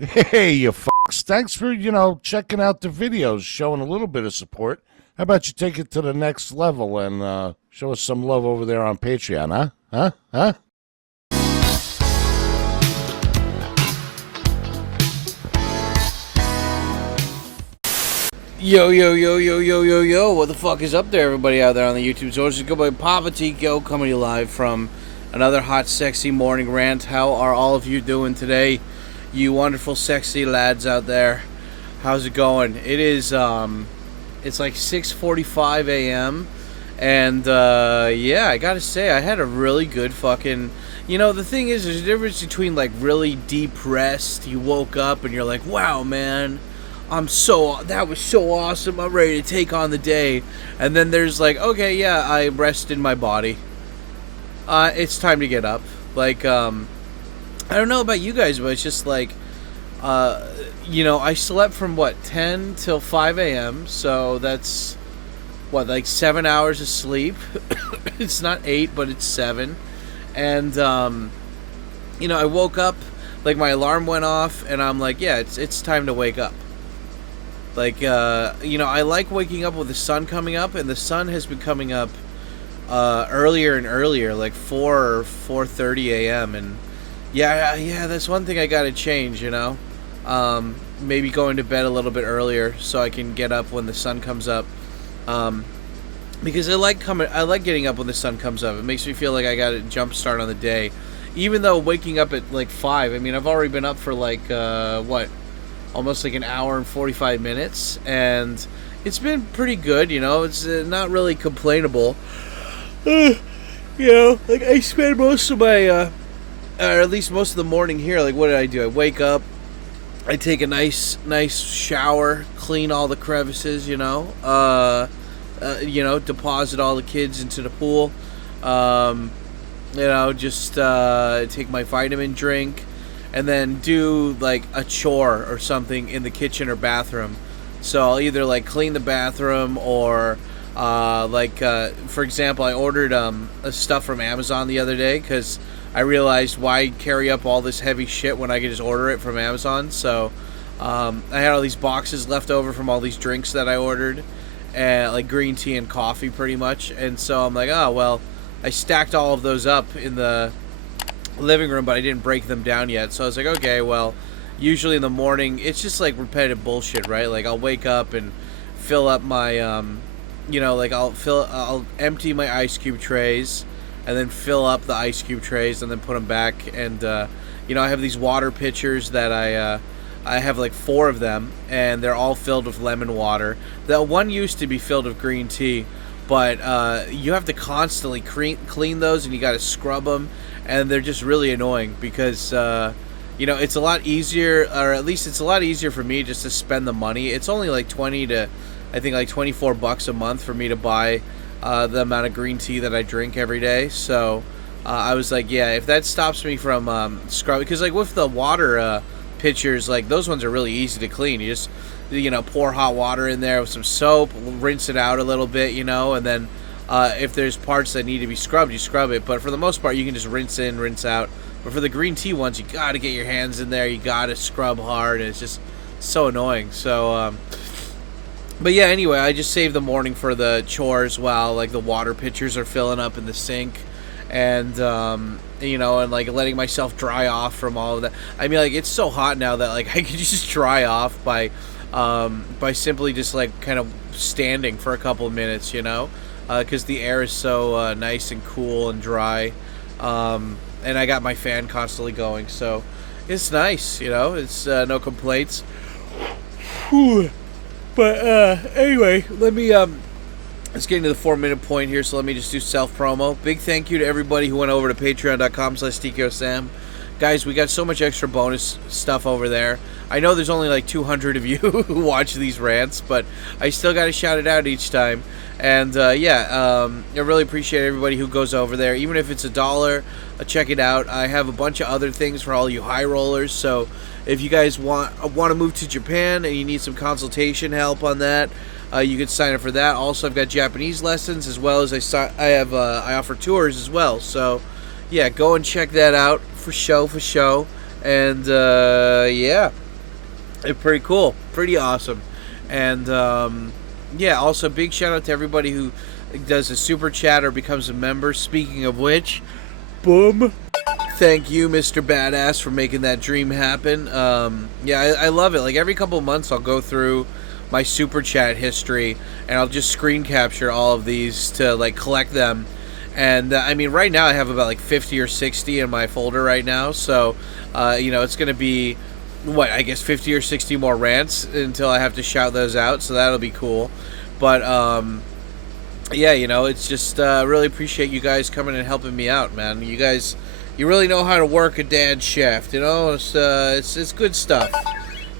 Hey, you fucks. Thanks for, checking out the videos, showing a little bit of support. How about you take it to the next level and show us some love over there on Patreon, huh? Huh? Huh? Yo, yo, yo, yo, yo, yo, yo, what the fuck is up there, everybody out there on the YouTube sources? Go by Papa Tico, coming to you live from another hot, sexy morning rant. How are all of you doing today, you wonderful, sexy lads out there? How's it going? It is, it's like 6:45 a.m., and, yeah, I gotta say, I had a really good fucking... the thing is, there's a difference between, like, really deep rest. You woke up and you're like, wow, man, that was so awesome, I'm ready to take on the day. And then there's like, okay, yeah, I rested my body. It's time to get up. Like, I don't know about you guys, but it's just like, I slept from, 10 till 5 a.m., so that's, like 7 hours of sleep. It's not 8, but it's 7. And, I woke up, like, my alarm went off, and I'm like, yeah, it's time to wake up. Like, I like waking up with the sun coming up, and the sun has been coming up earlier and earlier, like 4 or 4:30 a.m. And yeah, that's one thing I gotta change. Maybe going to bed a little bit earlier so I can get up when the sun comes up. Because I like getting up when the sun comes up. It makes me feel like I got a jump start on the day, even though waking up at like 5. I mean, I've already been up for like almost like an hour and 45 minutes, and it's been pretty good. It's not really complainable. Like I spend most of my or at least most of the morning here. Like, what did I do? I wake up, I take a nice shower, clean all the crevices, deposit all the kids into the pool, just take my vitamin drink, and then do like a chore or something in the kitchen or bathroom. So I'll either like clean the bathroom or for example, I ordered stuff from Amazon the other day because I realized why carry up all this heavy shit when I could just order it from Amazon. So I had all these boxes left over from all these drinks that I ordered, and like green tea and coffee pretty much. And so I'm like, oh well, I stacked all of those up in the living room, but I didn't break them down yet. So I was like, okay, well, usually in the morning it's just like repetitive bullshit, right? Like I'll wake up and fill up my I'll empty my ice cube trays and then fill up the ice cube trays and then put them back. And I have these water pitchers that I have like 4 of them, and they're all filled with lemon water. The one used to be filled with green tea, but you have to constantly clean those, and you got to scrub them, and they're just really annoying because it's a lot easier, or at least it's a lot easier for me just to spend the money. It's only like 20 to I think like $24 a month for me to buy the amount of green tea that I drink every day. So I was like, yeah, if that stops me from scrubbing, because like with the water pitchers, like those ones are really easy to clean. You just pour hot water in there with some soap, rinse it out a little bit, and then if there's parts that need to be scrubbed, you scrub it. But for the most part, you can just rinse in, rinse out. But for the green tea ones, you got to get your hands in there. You got to scrub hard, and it's just so annoying. So, but yeah, anyway, I just save the morning for the chores while like the water pitchers are filling up in the sink, and and like letting myself dry off from all of that. I mean, like it's so hot now that like I could just dry off by simply just like kind of standing for a couple of minutes, because the air is so nice and cool and dry, and I got my fan constantly going, so it's nice, it's no complaints. Whew. But anyway, let's get into the 4-minute point here. So let me just do self promo. Big thank you to everybody who went over to patreon.com/TKOSam. Guys, we got so much extra bonus stuff over there. I know there's only like 200 of you who watch these rants, but I still got to shout it out each time. And I really appreciate everybody who goes over there. Even if it's $1, check it out. I have a bunch of other things for all you high rollers. So if you guys want to move to Japan and you need some consultation help on that, you can sign up for that. Also, I've got Japanese lessons, as well as I offer tours as well. So yeah, go and check that out for show. And yeah. It's pretty cool, pretty awesome. And yeah, also big shout out to everybody who does a super chat or becomes a member. Speaking of which, boom. Thank you, Mr. Badass, for making that dream happen. Yeah, I love it. Like every couple months, I'll go through my super chat history and I'll just screen capture all of these to like collect them. And I mean, right now I have about like 50 or 60 in my folder right now. So, you know, it's going to be what, I guess 50 or 60 more rants until I have to shout those out. So that'll be cool. But yeah, you know, it's just really appreciate you guys coming and helping me out, man. You guys, you really know how to work a dad shaft, you know. It's good stuff.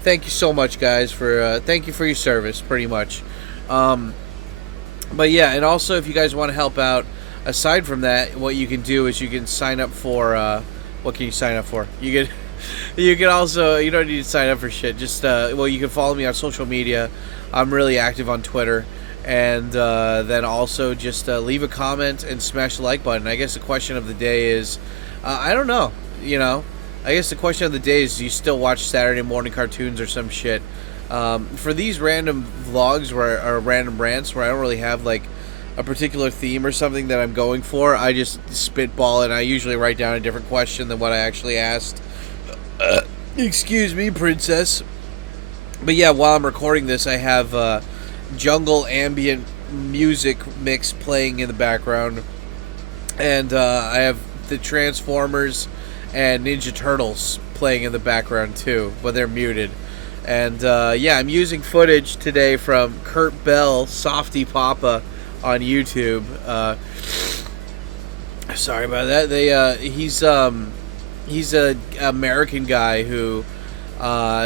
Thank you so much, guys, for thank you for your service, pretty much. But yeah, and also if you guys want to help out, aside from that, what you can do is you can sign up for what can you sign up for? You can also, you don't need to sign up for shit. Just well, you can follow me on social media. I'm really active on Twitter. And then also just leave a comment and smash the like button. I guess the question of the day is, I don't know, you know. I guess the question of the day is, do you still watch Saturday morning cartoons or some shit? For these random vlogs or random rants where I don't really have like a particular theme or something that I'm going for, I just spitball and I usually write down a different question than what I actually asked. Excuse me, princess. But yeah, while I'm recording this, I have jungle ambient music mix playing in the background, and I have the Transformers and Ninja Turtles playing in the background too, but they're muted. And yeah, I'm using footage today from Kurt Bell, Softy Papa, on YouTube. Sorry about that. He's a American guy who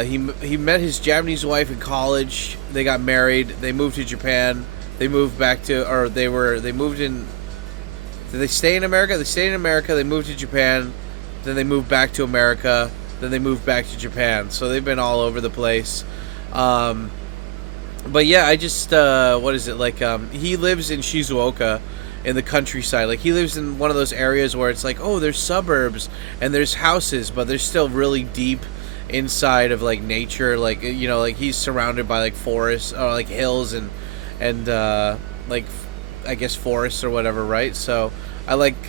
he met his Japanese wife in college. They got married. They moved to Japan. They moved back to, or they moved in. Did they stay in America? They stayed in America. They moved to Japan. Then they moved back to America. Then they moved back to Japan. So they've been all over the place. But yeah, I just what is it like? He lives in Shizuoka, in the countryside. Like he lives in one of those areas where it's like, oh, there's suburbs and there's houses, but they're still really deep inside of like nature. Like, you know, like he's surrounded by like forests or like hills and like I guess forests or whatever, right? So I like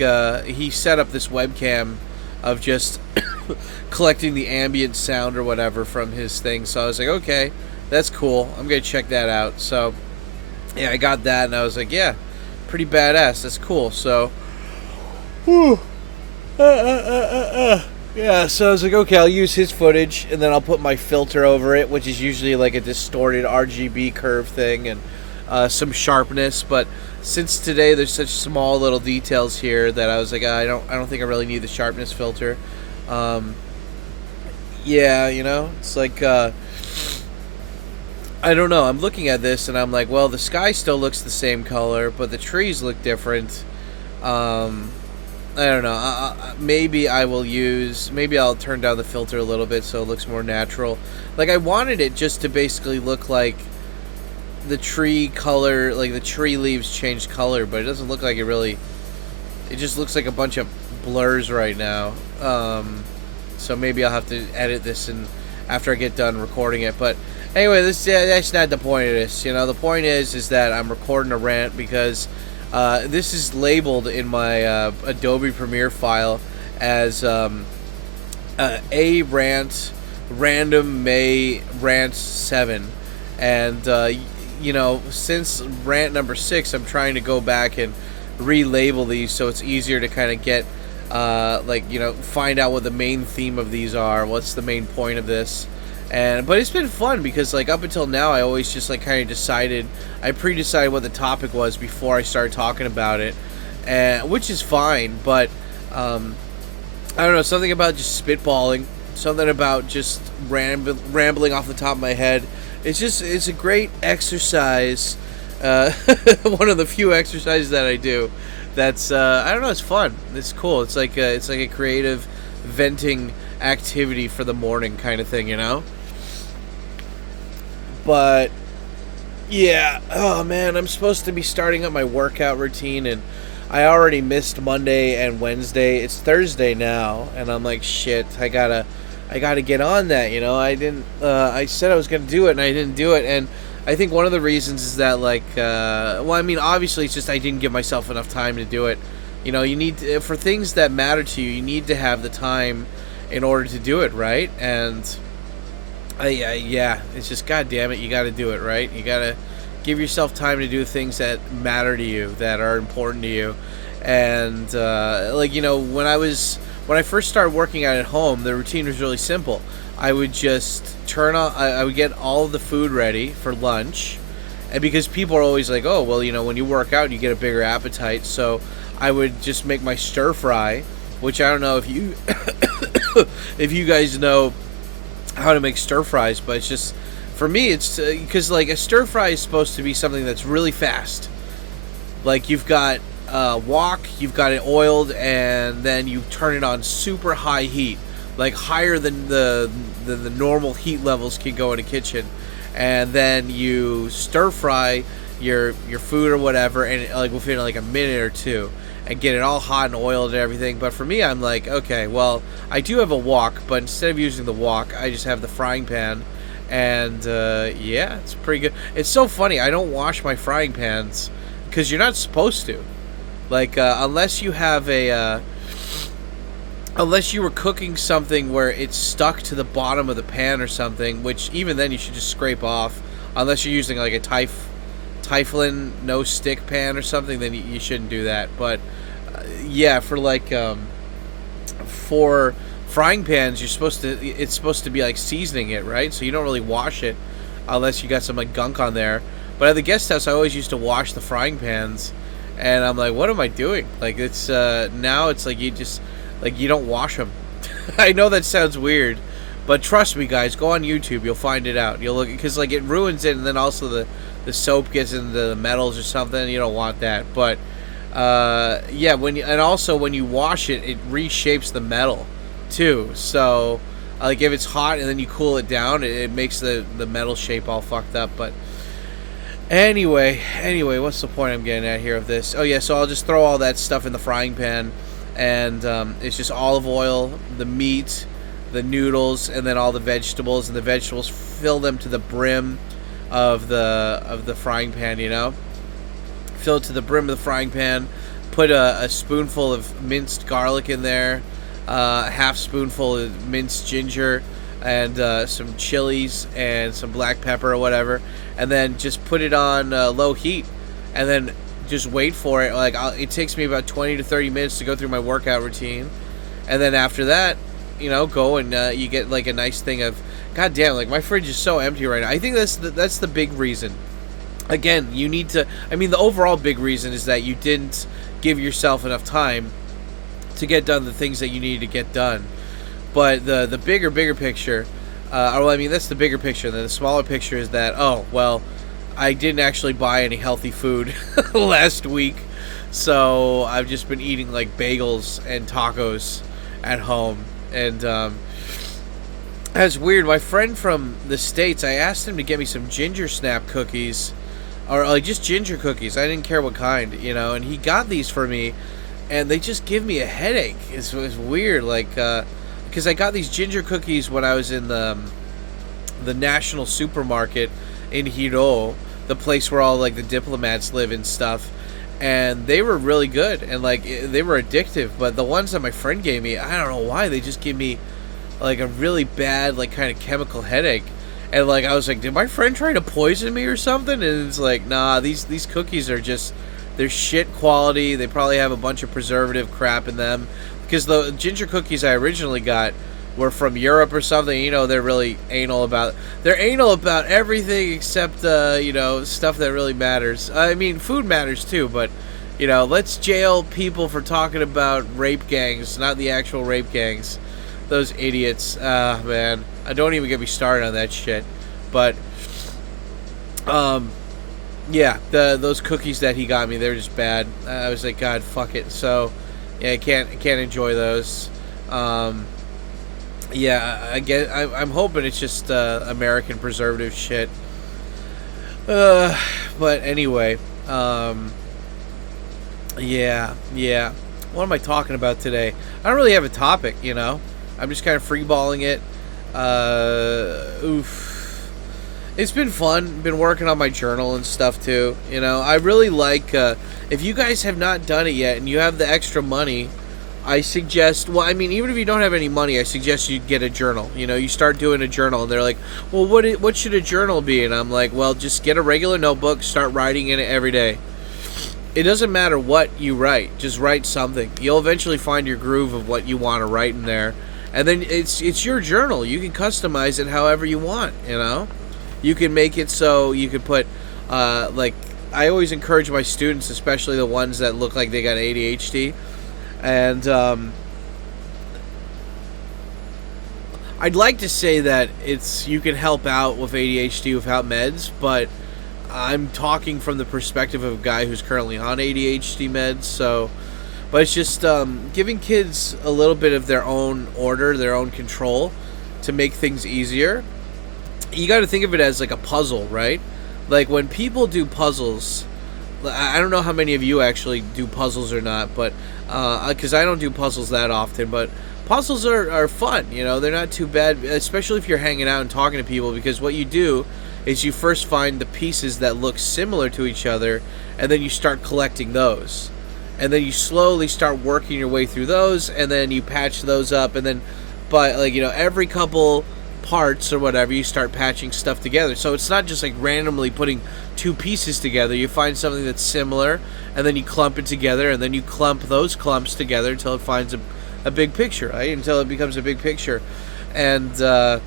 he set up this webcam of just collecting the ambient sound or whatever from his thing. So I was like, okay, that's cool. I'm gonna check that out. So yeah, I got that and I was like, yeah, pretty badass. That's cool. So yeah, so I was like, okay, I'll use his footage and then I'll put my filter over it, which is usually like a distorted RGB curve thing and some sharpness. But since today there's such small little details here that I was like, I don't think I really need the sharpness filter. Yeah, you know, it's like I don't know. I'm looking at this and I'm like, well, the sky still looks the same color, but the trees look different. I don't know. Maybe I'll turn down the filter a little bit so it looks more natural. Like I wanted it just to basically look like the tree color, like the tree leaves changed color, but it doesn't look like it really. It just looks like a bunch of blurs right now. So maybe I'll have to edit this and after I get done recording it. But anyway, that's not the point of this. You know, the point is that I'm recording a rant because this is labeled in my Adobe Premiere file as a rant, random May rant 7, and you know, since rant number 6, I'm trying to go back and relabel these so it's easier to kind of get like, you know, find out what the main theme of these are, what's the main point of this. But it's been fun because like up until now I always just like kind of I pre-decided what the topic was before I started talking about it, and which is fine, but I don't know, something about just spitballing, something about just rambling off the top of my head. It's a great exercise, one of the few exercises that I do that's I don't know, it's fun, it's cool, it's like a creative venting activity for the morning kind of thing, you know. But yeah, oh man, I'm supposed to be starting up my workout routine and I already missed Monday and Wednesday. It's Thursday now and I'm like, shit, I gotta I got to get on that. I didn't. I said I was going to do it, and I didn't do it. And I think one of the reasons is that, like, well, I mean, obviously, it's just I didn't give myself enough time to do it. You need to, for things that matter to you, you need to have the time in order to do it, right? And yeah, it's just, God damn it, you got to do it, right? You got to give yourself time to do things that matter to you, that are important to you. And like, when I first started working out at home, the routine was really simple. I would just turn on, I would get all of the food ready for lunch. And because people are always like, oh, well, when you work out, you get a bigger appetite. So I would just make my stir fry, which I don't know if you if you guys know how to make stir fries, but it's just, for me, it's because like a stir fry is supposed to be something that's really fast. Like, you've got wok, you've got it oiled, and then you turn it on super high heat, like higher than the normal heat levels can go in a kitchen, and then you stir fry your food or whatever, and like within like a minute or two, and get it all hot and oiled and everything. But for me, I'm like, okay, well, I do have a wok, but instead of using the wok, I just have the frying pan. And yeah, it's pretty good. It's so funny, I don't wash my frying pans because you're not supposed to. Like, unless you have unless you were cooking something where it's stuck to the bottom of the pan or something, which even then you should just scrape off. Unless you're using like a Teflon no stick pan or something, then you shouldn't do that. But yeah, for like for frying pans, it's supposed to be like seasoning it, right? So you don't really wash it unless you got some like gunk on there. But at the guest house, I always used to wash the frying pans, and I'm like, what am I doing? Like, it's now it's like you just, like, you don't wash them. I know that sounds weird, but trust me, guys, go on YouTube, you'll find it out. You'll look, because like it ruins it, and then also the soap gets into the metals or something. You don't want that. But yeah, and also when you wash it, it reshapes the metal too. So like if it's hot and then you cool it down, it makes the metal shape all fucked up. But anyway, what's the point I'm getting at here of this? Oh yeah, so I'll just throw all that stuff in the frying pan, and it's just olive oil, the meat, the noodles, and then all the vegetables, and the vegetables fill them to the brim of the frying pan, fill it to the brim of the frying pan, put a spoonful of minced garlic in there, a half spoonful of minced ginger, and some chilies and some black pepper or whatever, and then just put it on low heat, and then just wait for it. Like, it takes me about 20 to 30 minutes to go through my workout routine, and then after that, go and you get like a nice thing of, God damn, like my fridge is so empty right now. I think that's the big reason. Again, you need to, I mean, the overall big reason is that you didn't give yourself enough time to get done the things that you needed to get done. But the bigger picture, well, I mean, that's the bigger picture. Then the smaller picture is that, oh, well, I didn't actually buy any healthy food last week, so I've just been eating like bagels and tacos at home. And that's weird. My friend from the States, I asked him to get me some ginger snap cookies, or like just ginger cookies. I didn't care what kind, and he got these for me, and they just give me a headache. It's weird, like, because I got these ginger cookies when I was in the national supermarket in Hiro, the place where all like the diplomats live and stuff, and they were really good, and like they were addictive. But the ones that my friend gave me, I don't know why, they just give me like a really bad, like, kind of chemical headache. And like I was like, did my friend try to poison me or something? And it's like, nah, these cookies are just, they're shit quality. They probably have a bunch of preservative crap in them, because the ginger cookies I originally got were from Europe or something. They're really anal about everything except stuff that really matters. I mean, food matters too, but let's jail people for talking about rape gangs, not the actual rape gangs. Those idiots. Man, don't even get me started on that shit. But yeah, those cookies that he got me, they're just bad. I was like, God, fuck it. So yeah, I can't enjoy those. Yeah, I'm hoping it's just American preservative shit. But anyway, yeah. What am I talking about today? I don't really have a topic, I'm just kind of freeballing it. Oof. It's been fun. Been working on my journal and stuff too. You know, I really like. If you guys have not done it yet and you have the extra money, I suggest. Well, I mean, even if you don't have any money, I suggest you get a journal. You know, you start doing a journal, and they're like, "Well, what should a journal be?" And I'm like, "Well, just get a regular notebook. Start writing in it every day. It doesn't matter what you write. Just write something. You'll eventually find your groove of what you want to write in there." And then it's your journal. You can customize it however you want, you know? You can make it so you could put, like, I always encourage my students, especially the ones that look like they got ADHD. And I'd like to say that you can help out with ADHD without meds, but I'm talking from the perspective of a guy who's currently on ADHD meds, so... But it's just giving kids a little bit of their own order, their own control to make things easier. You got to think of it as like a puzzle, right? Like when people do puzzles, I don't know how many of you actually do puzzles or not, but because I don't do puzzles that often, but puzzles are fun, you know, they're not too bad, especially if you're hanging out and talking to people, because what you do is you first find the pieces that look similar to each other, and then you start collecting those. And then you slowly start working your way through those, and then you patch those up, and then, but like, you know, every couple parts or whatever, you start patching stuff together. So it's not just like randomly putting two pieces together. You find something that's similar, and then you clump it together, and then you clump those clumps together until it finds a big picture, right? Until it becomes a big picture. And so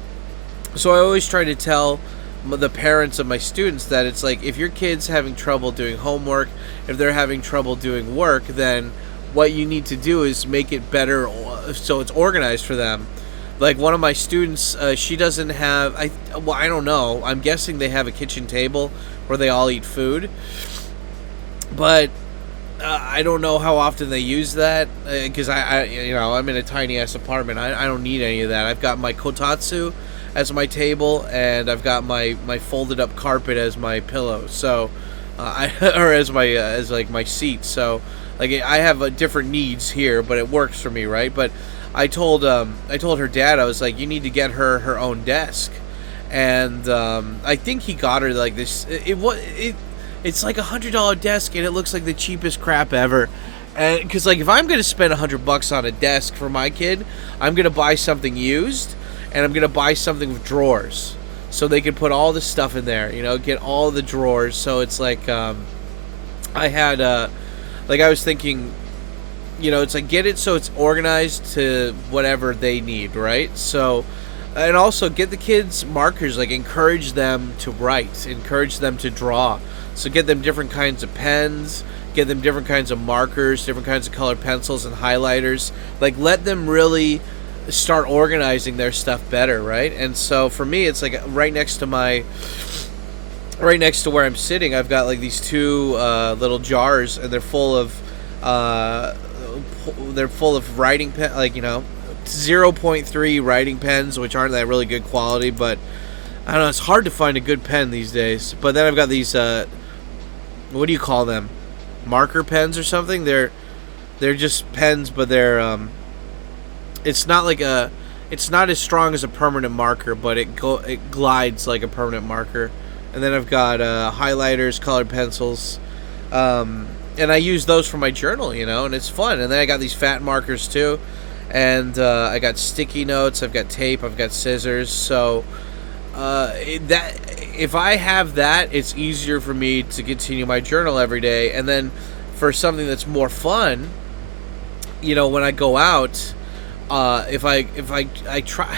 I always try to tell the parents of my students that it's like, if your kid's having trouble doing homework, if they're having trouble doing work, then what you need to do is make it better so it's organized for them. Like one of my students, she doesn't have, I don't know, I'm guessing they have a kitchen table where they all eat food, but I don't know how often they use that, because I'm in a tiny ass apartment. I don't need any of that. I've got my kotatsu as my table, and I've got my folded up carpet as my pillow. So, or as my seat. So, like, I have different needs here, but it works for me, right? But I told her dad, I was like, you need to get her own desk, and I think he got her like this. It's like $100 desk, and it looks like the cheapest crap ever. And because like if I'm gonna spend $100 on a desk for my kid, I'm gonna buy something used. And I'm going to buy something with drawers so they can put all the stuff in there, you know, get all the drawers. So it's like, I was thinking, you know, it's like get it so it's organized to whatever they need, right? So, and also get the kids markers, like encourage them to write, encourage them to draw. So get them different kinds of pens, get them different kinds of markers, different kinds of colored pencils and highlighters. Like let them really start organizing their stuff better, right? And so for me, it's like right next to where I'm sitting, I've got like these two little jars, and they're full of writing pen, like, you know, 0.3 writing pens, which aren't that really good quality, but I don't know, it's hard to find a good pen these days. But then I've got these what do you call them, marker pens or something? They're just pens, but they're it's not as strong as a permanent marker, but it glides like a permanent marker. And then I've got highlighters, colored pencils, and I use those for my journal, you know, and it's fun. And then I got these fat markers too, and I got sticky notes, I've got tape, I've got scissors. So if I have that, it's easier for me to continue my journal every day. And then for something that's more fun, you know, when I go out, if I try,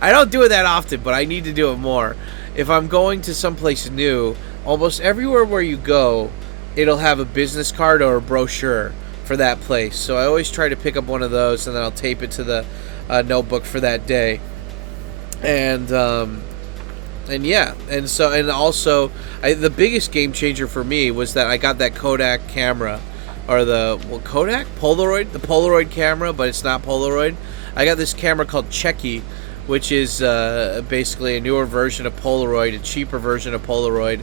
I don't do it that often, but I need to do it more. If I'm going to someplace new, almost everywhere where you go, it'll have a business card or a brochure for that place. So I always try to pick up one of those, and then I'll tape it to the notebook for that day. And yeah, and also the biggest game changer for me was that I got that Kodak camera. Or the Polaroid camera, but it's not Polaroid. I got this camera called Checky, which is basically a newer version of Polaroid, a cheaper version of Polaroid,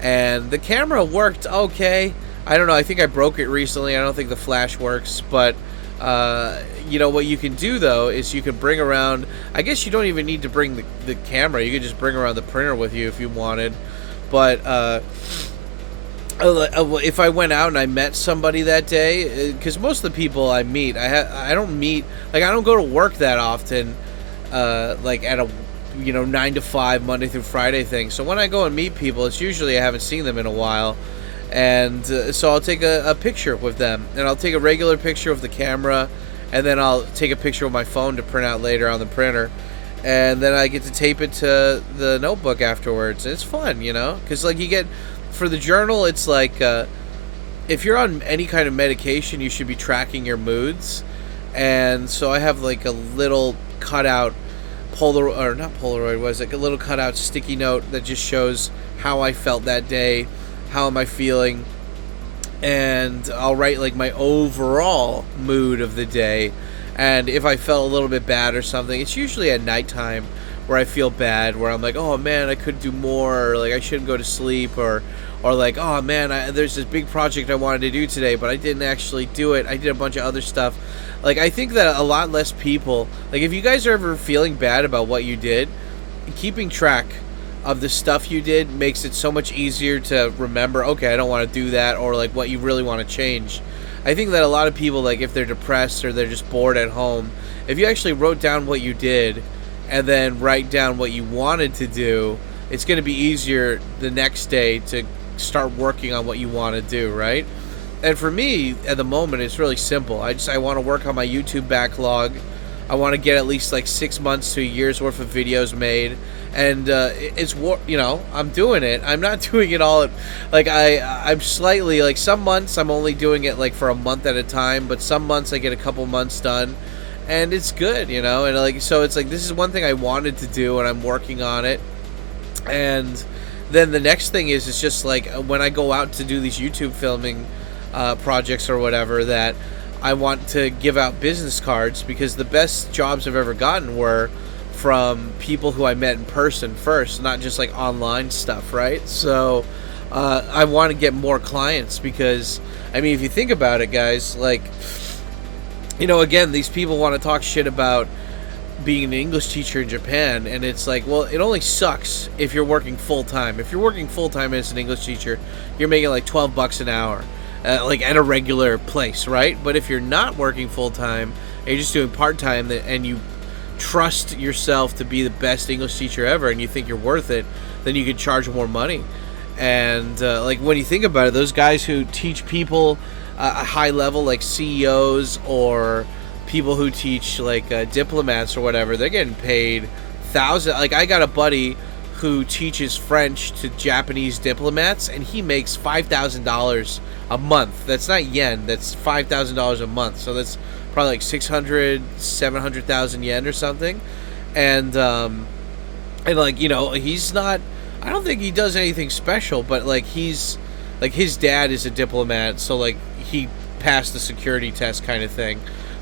and the camera worked okay. I don't know, I think I broke it recently. I don't think the flash works, but You know, what you can do though is you can bring around, I guess you don't even need to bring the camera, you could just bring around the printer with you if you wanted. But if I went out and I met somebody that day, because most of the people I meet, I don't meet, like, I don't go to work that often, like at a 9 to 5 Monday through Friday thing. So when I go and meet people, it's usually I haven't seen them in a while, and so I'll take a picture with them, and I'll take a regular picture with the camera, and then I'll take a picture with my phone to print out later on the printer, and then I get to tape it to the notebook afterwards. It's fun, because like you get, for the journal, it's like if you're on any kind of medication, you should be tracking your moods, and so I have like a little cutout Polaroid, or not Polaroid, was like a little cutout sticky note that just shows how I felt that day, how am I feeling, and I'll write like my overall mood of the day. And if I felt a little bit bad or something, it's usually at nighttime where I feel bad, where I'm like, oh man, I could do more, or like I shouldn't go to sleep, or like, oh man, there's this big project I wanted to do today, but I didn't actually do it. I did a bunch of other stuff. Like, I think that a lot less people, like, if you guys are ever feeling bad about what you did, keeping track of the stuff you did makes it so much easier to remember, okay, I don't want to do that, or like what you really want to change. I think that a lot of people, like, if they're depressed or they're just bored at home, if you actually wrote down what you did and then write down what you wanted to do, it's going to be easier the next day to start working on what you want to do, right? And for me, at the moment, it's really simple. I want to work on my YouTube backlog. I want to get at least like 6 months to a year's worth of videos made. And I'm doing it. I'm not doing it all. I'm slightly, like, some months I'm only doing it like for a month at a time, but some months I get a couple months done, and it's good, and like, so it's like, this is one thing I wanted to do, and I'm working on it. And then the next thing is, it's just like when I go out to do these YouTube filming projects or whatever, that I want to give out business cards, because the best jobs I've ever gotten were from people who I met in person first, not just like online stuff, right? So I want to get more clients, because I mean, if you think about it, guys, like, again, these people want to talk shit about being an English teacher in Japan, and it's like, well, it only sucks if you're working full-time. If you're working full-time as an English teacher, you're making like $12 an hour, like at a regular place, right? But if you're not working full-time, and you're just doing part-time, and you trust yourself to be the best English teacher ever, and you think you're worth it, then you can charge more money. And like, when you think about it, those guys who teach people a high level, like CEOs, or people who teach like diplomats or whatever, they're getting paid thousands. Like, I got a buddy who teaches French to Japanese diplomats, and he makes $5,000 a month. That's not yen, that's $5,000 a month. So that's probably like 700,000 yen or something. And like, he's not, I don't think he does anything special, but like, he's like, his dad is a diplomat, so like, he passed the security test kind of thing.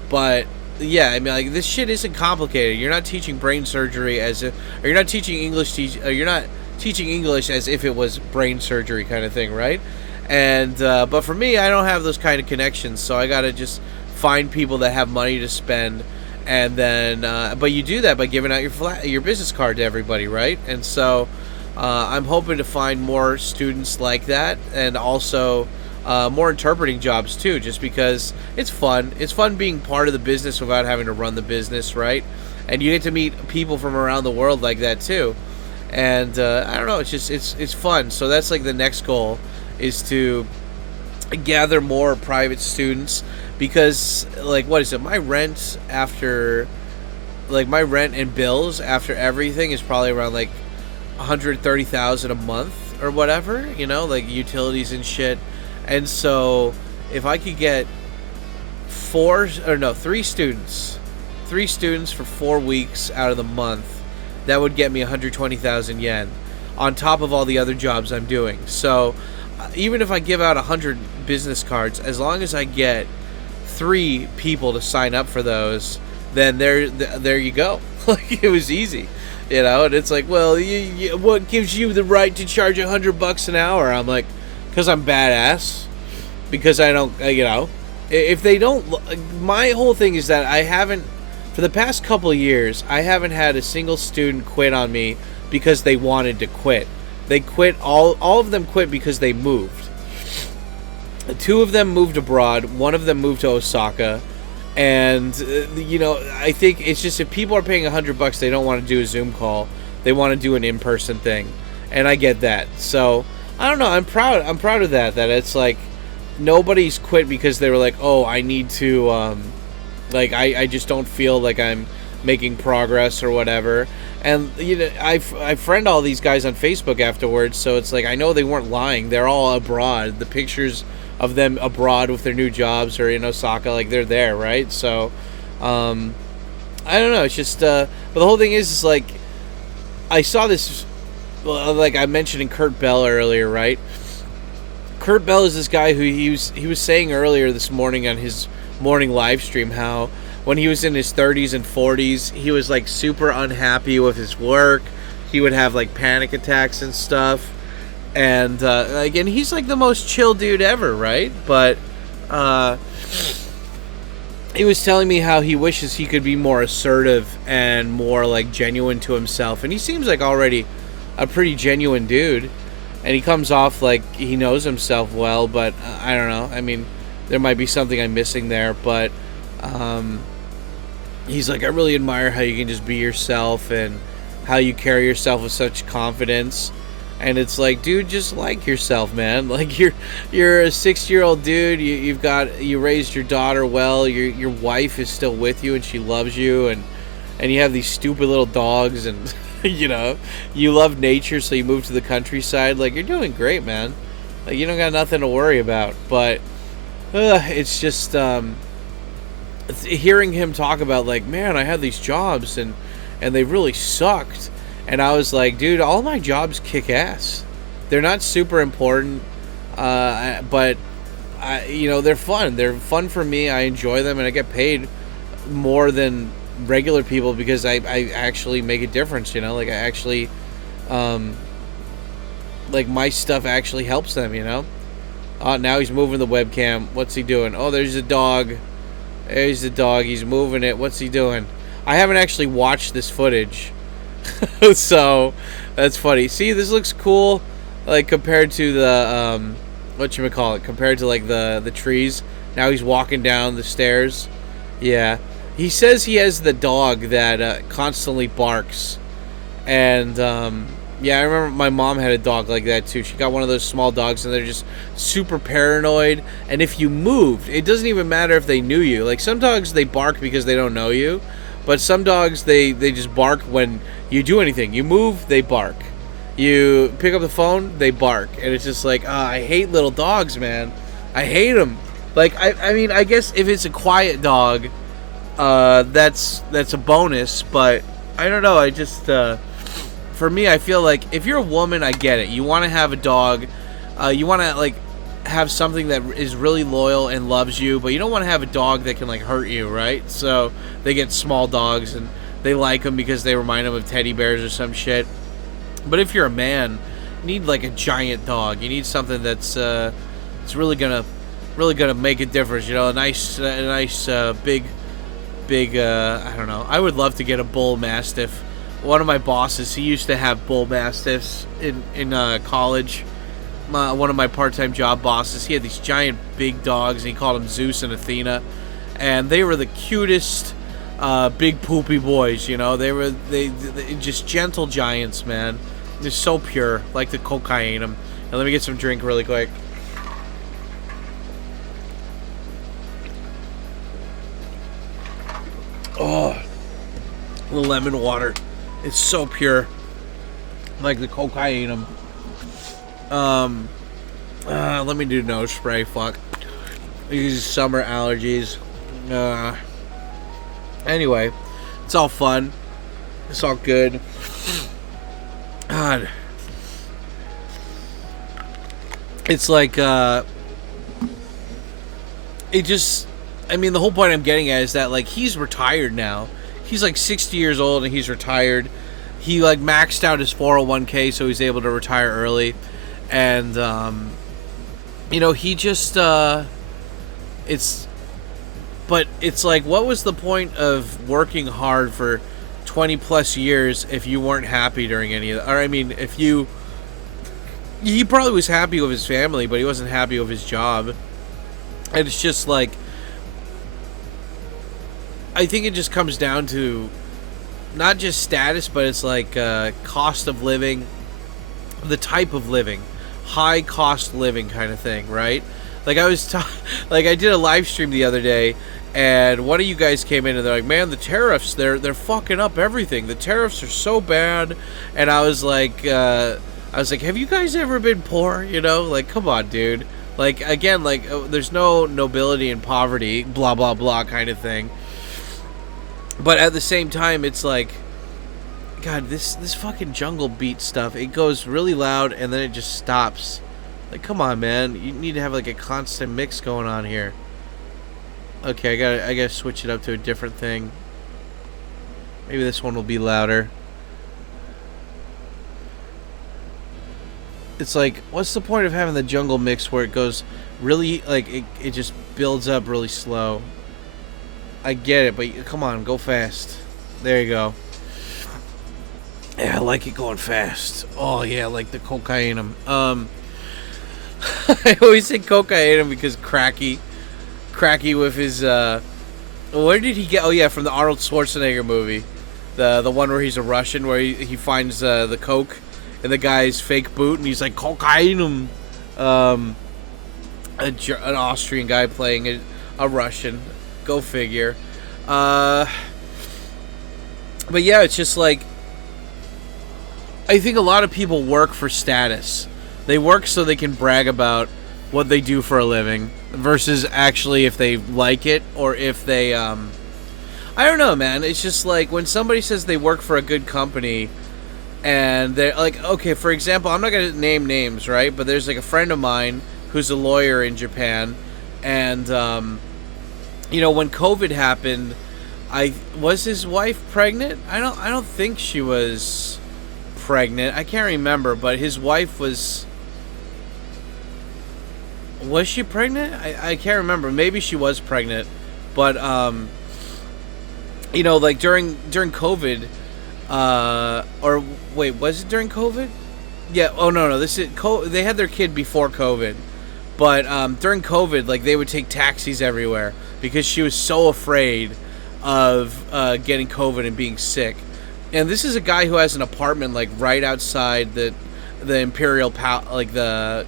But yeah, I mean, like, this shit isn't complicated. You're not teaching brain surgery or you're not teaching you're not teaching English as if it was brain surgery kind of thing, right? And but for me, I don't have those kind of connections, so I gotta just find people that have money to spend, and then but you do that by giving out your business card to everybody, right? And so I'm hoping to find more students like that, and also more interpreting jobs too, just because it's fun. It's fun being part of the business without having to run the business, right? And you get to meet people from around the world like that too. And I don't know, it's fun. So that's like the next goal, is to gather more private students, because like, what is it? My rent and bills after everything is probably around like $130,000 a month or whatever, like utilities and shit. And so if I could get three students for 4 weeks out of the month, that would get me 120,000 yen on top of all the other jobs I'm doing. So even if I give out 100 business cards, as long as I get 3 people to sign up for those, then there you go. Like, it was easy, and it's like, well, what gives you the right to charge $100 an hour? I'm like, because I'm badass, because I don't, If they don't, my whole thing is that I haven't, for the past couple of years, I haven't had a single student quit on me because they wanted to quit. They quit, all of them quit because they moved. 2 of them moved abroad, 1 of them moved to Osaka, and, you know, I think it's just if people are paying $100, they don't want to do a Zoom call. They want to do an in-person thing, and I get that. So, I don't know, I'm proud of that it's like, nobody's quit because they were like, oh, I need to, like, I just don't feel like I'm making progress or whatever. And, you know, I friend all these guys on Facebook afterwards, so it's like, I know they weren't lying. They're all abroad. The pictures of them abroad with their new jobs or in Osaka, like, they're there, right? So, I don't know. It's just, but the whole thing is like, I saw this, like I mentioned in Kurt Bell earlier, right? Kurt Bell is this guy who he was saying earlier this morning on his morning live stream how when he was in his 30s and 40s, he was like super unhappy with his work. He would have like panic attacks and stuff. And again, he's like the most chill dude ever, right? But he was telling me how he wishes he could be more assertive and more like genuine to himself. And he seems like already a pretty genuine dude. And he comes off like he knows himself well, but I don't know. I mean, there might be something I'm missing there, but he's like, I really admire how you can just be yourself and how you carry yourself with such confidence. And it's like, dude, just like yourself, man. Like you're a 6-year-old dude. You raised your daughter well. Your wife is still with you and she loves you, and you have these stupid little dogs and. You know, you love nature, so you move to the countryside. Like, you're doing great, man. Like, you don't got nothing to worry about. But it's just hearing him talk about, like, man, I had these jobs and they really sucked. And I was like, dude, all my jobs kick ass. They're not super important, but you know, they're fun. They're fun for me. I enjoy them, and I get paid more than regular people because I actually make a difference, you know, like I actually like my stuff actually helps them, you know. Now he's moving the webcam. What's he doing? Oh, there's a dog. There's the dog. He's moving it. What's he doing? I haven't actually watched this footage. So that's funny. See, this looks cool, like compared to the whatchamacallit, compared to like the trees. Now he's walking down the stairs. Yeah. He says he has the dog that constantly barks. And, yeah, I remember my mom had a dog like that, too. She got one of those small dogs, and they're just super paranoid. And if you moved, it doesn't even matter if they knew you. Like, some dogs, they bark because they don't know you. But some dogs, they just bark when you do anything. You move, they bark. You pick up the phone, they bark. And it's just like, I hate little dogs, man. I hate them. Like, I mean, I guess if it's a quiet dog... that's a bonus, but I don't know. I just for me, I feel like if you're a woman, I get it. You want to have a dog, you want to like have something that is really loyal and loves you, but you don't want to have a dog that can like hurt you, right? So they get small dogs and they like them because they remind them of teddy bears or some shit. But if you're a man, you need like a giant dog. You need something that's it's really gonna make a difference. You know, a nice big. I don't know. I would love to get a bull mastiff. One of my bosses, he used to have bull mastiffs in college. One of my part-time job bosses, he had these giant big dogs, and he called them Zeus and Athena, and they were the cutest big poopy boys. You know, they just gentle giants, man. They're so pure, like the cocaine. And let me get some drink really quick. Oh, the lemon water. It's so pure. Like the cocaine. Let me do nose spray. Fuck. These summer allergies. Anyway, it's all fun. It's all good. God. It's like, it just... I mean, the whole point I'm getting at is that, like, he's retired now. He's, like, 60 years old, and he's retired. He, like, maxed out his 401k, so he's able to retire early. And, you know, he just, it's But it's like, what was the point of working hard for 20 plus years if you weren't happy during any of that? Or I mean, if he probably was happy with his family, but he wasn't happy with his job. And it's just like, I think it just comes down to not just status, but it's like cost of living, the type of living, high cost living kind of thing, right? Like I did a live stream the other day, and one of you guys came in and they're like, man, the tariffs, they're fucking up everything. The tariffs are so bad. And I was like, have you guys ever been poor? You know, like, come on, dude. Like, again, like, there's no nobility in poverty, blah, blah, blah kind of thing. But at the same time, it's like, God, this fucking jungle beat stuff, it goes really loud and then it just stops. Like, come on, man. You need to have, like, a constant mix going on here. Okay, I gotta switch it up to a different thing. Maybe this one will be louder. It's like, what's the point of having the jungle mix where it goes really, like, it just builds up really slow? I get it, but come on, go fast. There you go. Yeah, I like it going fast. Oh, yeah, like the cocaine. I always say cocaine because Cracky with his, where did he get? Oh, yeah, from the Arnold Schwarzenegger movie. The one where he's a Russian, where he finds the coke in the guy's fake boot, and he's like, cocaine. An Austrian guy playing a Russian. Go figure. But yeah, it's just like, I think a lot of people work for status. They work so they can brag about what they do for a living versus actually if they like it or if they, I don't know, man. It's just like when somebody says they work for a good company and they're like, okay, for example, I'm not going to name names, right? But there's like a friend of mine who's a lawyer in Japan, and, you know, when COVID happened, was his wife pregnant? I don't think she was pregnant. I can't remember, but his wife was she pregnant? I can't remember. Maybe she was pregnant, but you know, like during COVID, or wait, was it during COVID? Yeah. Oh no, they had their kid before COVID, but during COVID, like they would take taxis everywhere because she was so afraid of getting COVID and being sick. And this is a guy who has an apartment like right outside the Imperial like the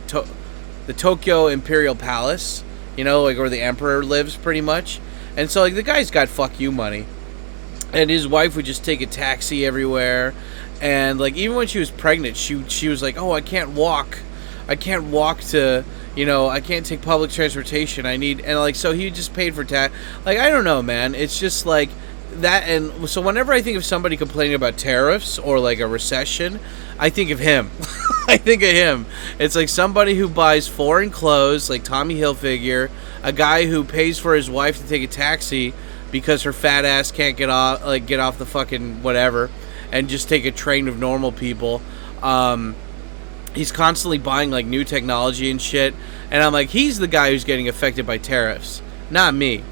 Tokyo Imperial Palace, you know, like where the emperor lives pretty much. And so like the guy's got fuck you money. And his wife would just take a taxi everywhere. And like even when she was pregnant, she was like, "Oh, I can't walk to, you know, I can't take public transportation. I need," and like so he just paid for tax. Like I don't know, man. It's just like that. And so whenever I think of somebody complaining about tariffs or like a recession, I think of him. I think of him. It's like somebody who buys foreign clothes, like Tommy Hilfiger, a guy who pays for his wife to take a taxi because her fat ass can't get off the fucking whatever, and just take a train of normal people. He's constantly buying like new technology and shit, and I'm like, he's the guy who's getting affected by tariffs, not me.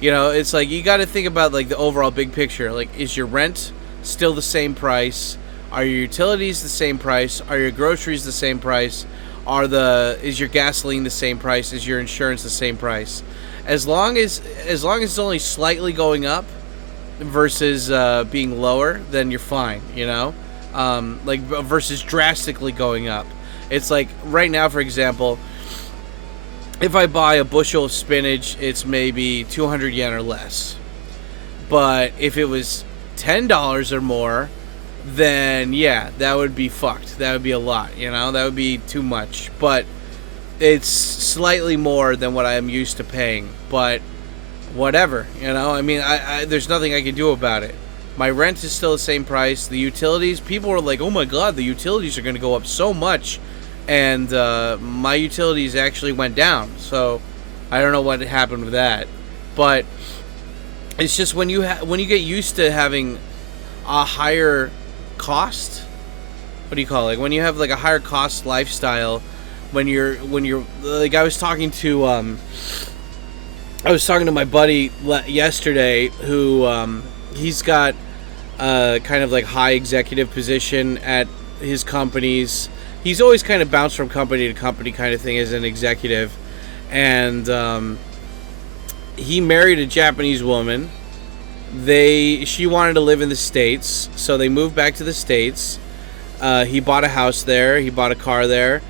You know, it's like you got to think about like the overall big picture. Like, is your rent still the same price? Are your utilities the same price? Are your groceries the same price? Is your gasoline the same price? Is your insurance the same price? As long as it's only slightly going up versus being lower, then you're fine, you know? Like versus drastically going up. It's like right now, for example, if I buy a bushel of spinach, it's maybe 200 yen or less. But if it was $10 or more, then yeah, that would be fucked. That would be a lot, you know? That would be too much. But it's slightly more than what I am used to paying. But whatever, you know? I mean, I there's nothing I can do about it. My rent is still the same price. The utilities, people were like, oh my god, the utilities are going to go up so much. And my utilities actually went down. So I don't know what happened with that. But it's just when you get used to having a higher cost, what do you call it? Like when you have like a higher cost lifestyle, when you're like, I was talking to I was talking to my buddy yesterday who he's got kind of like high executive position at his companies. He's always kind of bounced from company to company kind of thing as an executive. And he married a Japanese woman. She wanted to live in the States, so they moved back to the States. He bought a house there. He bought a car there.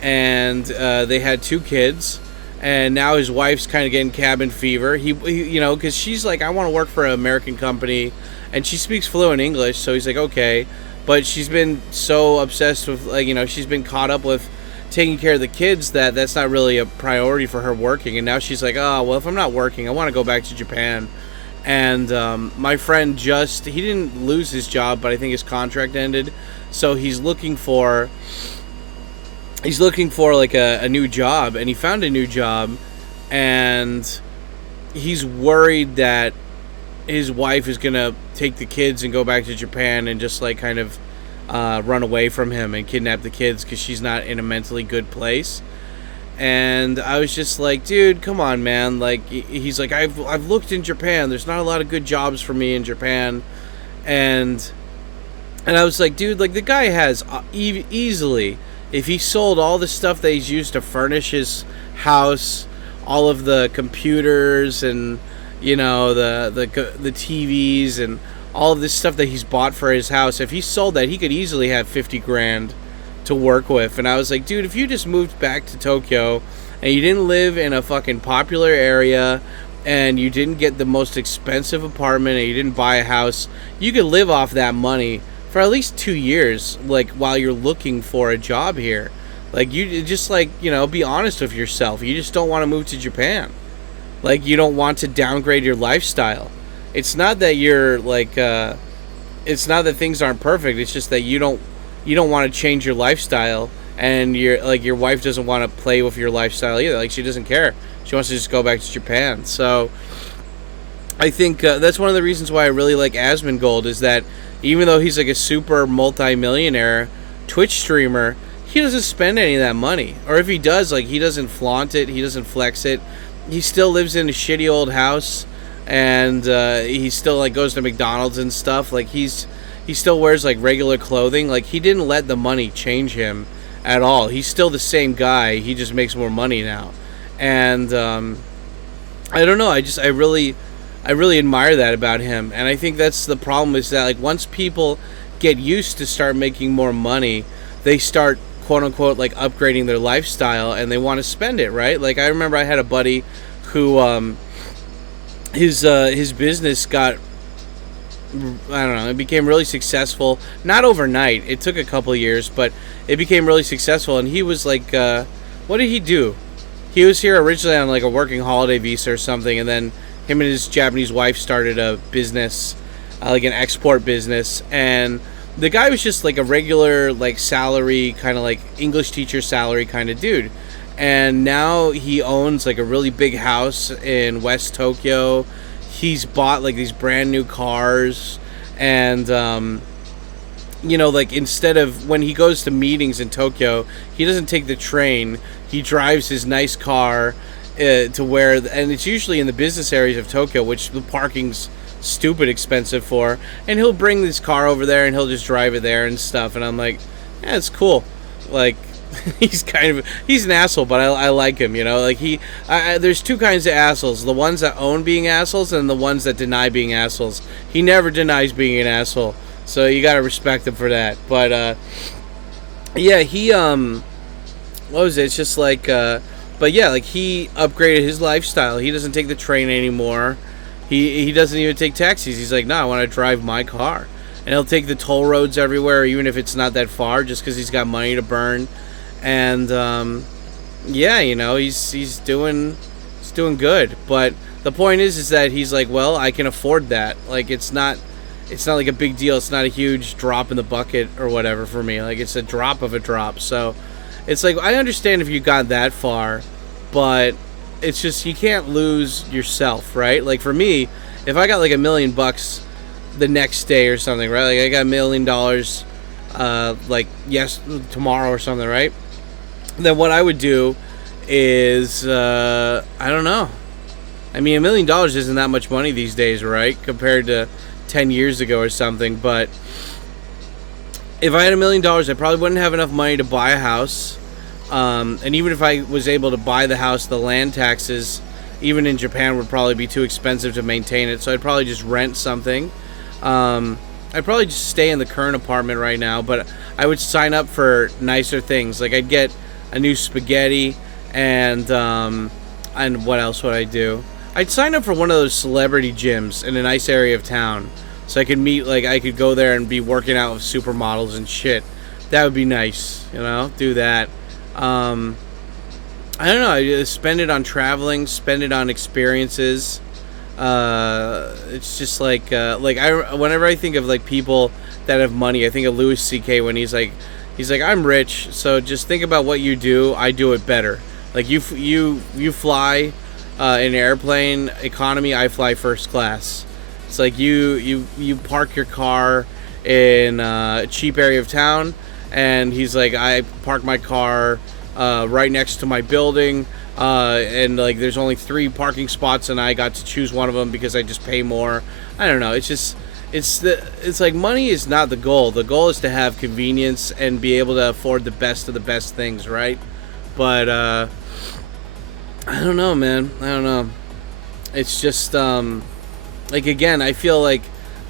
And they had 2 kids. And now his wife's kind of getting cabin fever. He you know, because she's like, I want to work for an American company. And she speaks fluent English, so he's like, okay. But she's been so obsessed with, like, you know, she's been caught up with taking care of the kids that's not really a priority for her working. And now she's like, oh, well, if I'm not working, I want to go back to Japan. And my friend he didn't lose his job, but I think his contract ended. So he's looking for like a new job, and he found a new job, and he's worried that his wife is gonna take the kids and go back to Japan and just like kind of run away from him and kidnap the kids because she's not in a mentally good place. And I was just like, dude, come on, man. Like, he's like, I've looked in Japan. There's not a lot of good jobs for me in Japan. And I was like, dude, like, the guy has easily, if he sold all the stuff that he's used to furnish his house, all of the computers and, you know, the TVs and all of this stuff that he's bought for his house, if he sold that, he could easily have 50 grand to work with. And I was like, dude, if you just moved back to Tokyo and you didn't live in a fucking popular area and you didn't get the most expensive apartment and you didn't buy a house, you could live off that money for at least 2 years, like, while you're looking for a job here. Like, you just, like, you know, be honest with yourself. You just don't want to move to Japan. Like, you don't want to downgrade your lifestyle. It's not that you're like it's not that things aren't perfect. It's just that you don't want to change your lifestyle, and your wife doesn't want to play with your lifestyle either. Like, she doesn't care. She wants to just go back to Japan. So I think that's one of the reasons why I really like Asmongold, is that even though he's like a super multi-millionaire Twitch streamer, he doesn't spend any of that money. Or if he does, like, he doesn't flaunt it, he doesn't flex it. He still lives in a shitty old house, and he still, like, goes to McDonald's and stuff. Like, he still wears, like, regular clothing. Like, he didn't let the money change him at all. He's still the same guy. He just makes more money now. And I don't know. I really admire that about him. And I think that's the problem, is that, like, once people get used to start making more money, they start, quote unquote, like, upgrading their lifestyle, and they want to spend it, right? Like, I remember I had a buddy who his business got, I don't know, it became really successful. Not overnight. It took a couple of years, but it became really successful. And he was like, what did he do? He was here originally on, like, a working holiday visa or something, and then him and his Japanese wife started a business, like an export business. And the guy was just like a regular, like, salary, kind of like English teacher salary kind of dude. And now he owns, like, a really big house in West Tokyo. He's bought, like, these brand new cars. And, you know, like, instead of, when he goes to meetings in Tokyo, he doesn't take the train. He drives his nice car to where, and it's usually in the business areas of Tokyo, which the parking's stupid expensive for, and he'll bring this car over there and he'll just drive it there and stuff. And I'm like, yeah, it's cool. Like, he's an asshole, but I like him, you know. Like, there's 2 kinds of assholes: the ones that own being assholes and the ones that deny being assholes. He never denies being an asshole, so you gotta respect him for that. But yeah, he what was it? It's just like but yeah, like, he upgraded his lifestyle. He doesn't take the train anymore. He doesn't even take taxis. He's like, no, I want to drive my car. And he'll take the toll roads everywhere, even if it's not that far, just because he's got money to burn. And yeah, you know, he's doing good. But the point is that he's like, well, I can afford that. Like, it's not like a big deal. It's not a huge drop in the bucket or whatever for me. Like, it's a drop of a drop. So it's like, I understand if you got that far, but it's just, you can't lose yourself, right? Like, for me, if I got like $1 million the next day or something, right? Like, I got $1 million like, tomorrow or something, right? Then what I would do is I don't know. I mean, $1 million isn't that much money these days, right? Compared to 10 years ago or something. But if I had $1 million, I probably wouldn't have enough money to buy a house. And even if I was able to buy the house, the land taxes, even in Japan, would probably be too expensive to maintain it. So I'd probably just rent something. I'd probably just stay in the current apartment right now, but I would sign up for nicer things. Like I'd get a new spaghetti, and what else would I do? I'd sign up for one of those celebrity gyms in a nice area of town, so I could meet, like, I could go there and be working out with supermodels and shit. That would be nice, you know. Do that. I don't know. I spend it on traveling, spend it on experiences. It's just like whenever I think of like people that have money, I think of Louis C.K. when he's like I'm rich, so just think about what you do. I do it better. Like you fly in an airplane economy, I fly first class. It's like you park your car in a cheap area of town, and he's like, I park my car right next to my building. And like there's only 3 parking spots and I got to choose one of them because I just pay more. I don't know. It's just it's like money is not the goal. The goal is to have convenience and be able to afford the best of the best things, right? But I don't know, man. I don't know. It's just like, again, I feel like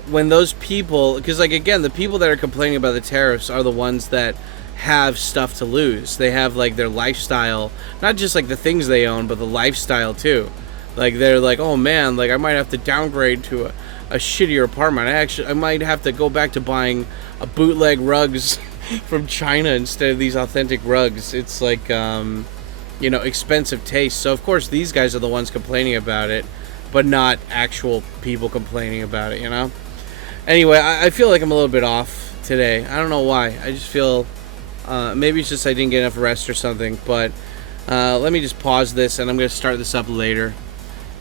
when those people, because like, again, the people that are complaining about the tariffs are the ones that have stuff to lose. They have like their lifestyle, not just like the things they own, but the lifestyle too. Like they're like, oh man, like I might have to downgrade to a shittier apartment. I might have to go back to buying a bootleg rugs from China instead of these authentic rugs. It's like expensive taste. So of course these guys are the ones complaining about it, but not actual people complaining about it, you know. Anyway, I feel like I'm a little bit off today. I don't know why. I just feel maybe it's just I didn't get enough rest or something, but let me just pause this and I'm going to start this up later.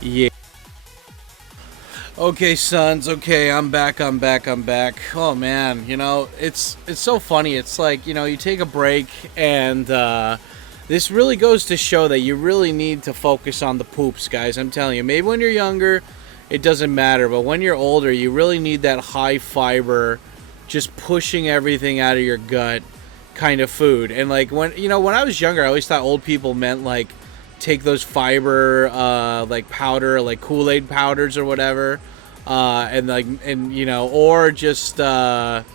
Yeah. Okay, sons. Okay, I'm back. Oh, man. You know, it's so funny. It's like, you know, you take a break and this really goes to show that you really need to focus on the poops, guys. I'm telling you, maybe when you're younger, it doesn't matter, but when you're older, you really need that high fiber, just pushing everything out of your gut kind of food. And like when I was younger, I always thought old people meant like take those fiber like powder, like Kool-Aid powders or whatever, or just like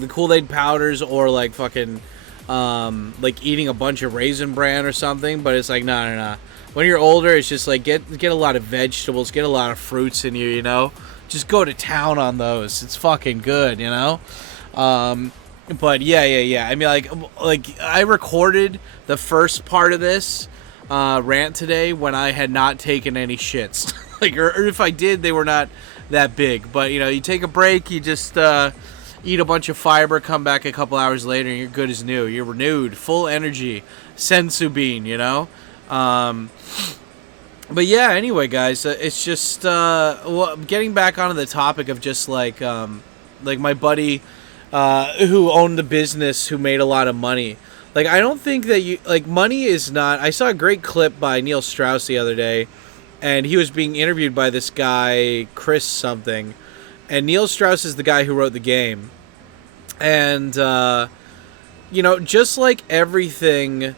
the Kool-Aid powders, or like fucking like eating a bunch of Raisin Bran or something. But it's like no. When you're older, it's just like get a lot of vegetables, get a lot of fruits in you, you know. Just go to town on those. It's fucking good, you know. But yeah. I mean, like I recorded the first part of this rant today when I had not taken any shits. Like, or if I did, they were not that big. But you know, you take a break, you just eat a bunch of fiber, come back a couple hours later, and you're good as new. You're renewed, full energy, sensu bean, you know. But yeah, anyway, guys, it's just getting back onto the topic of just like my buddy who owned the business, who made a lot of money. Like, I don't think that money is not. I saw a great clip by Neil Strauss the other day, and he was being interviewed by this guy Chris something, and Neil Strauss is the guy who wrote the game, and just like everything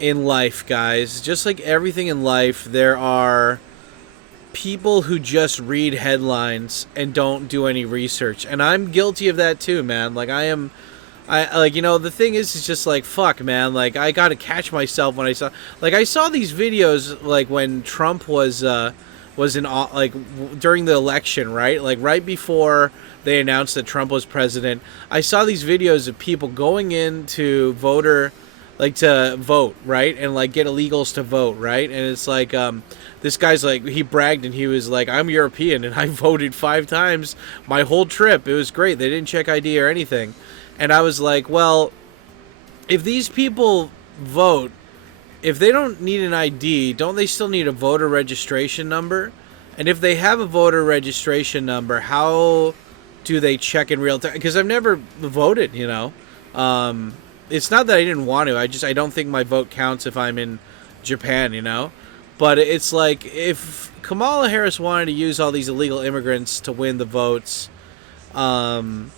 in life, guys, just like everything in life, there are people who just read headlines and don't do any research, and I'm guilty of that too, man. Like the thing is just like, fuck, man, like I gotta catch myself when I saw these videos, like when Trump was in during the election, right? Like right before they announced that Trump was president, I saw these videos of people going in to to vote, right? And like get illegals to vote, right? And it's like this guy's like, he bragged and he was like, I'm European and I voted 5 times my whole trip. It was great. They didn't check ID or anything. And I was like, well, if these people vote, if they don't need an ID, don't they still need a voter registration number? And if they have a voter registration number, how do they check in real time? Because I've never voted, you know. It's not that I didn't want to. I don't think my vote counts if I'm in Japan, you know. But it's like, if Kamala Harris wanted to use all these illegal immigrants to win the votes, then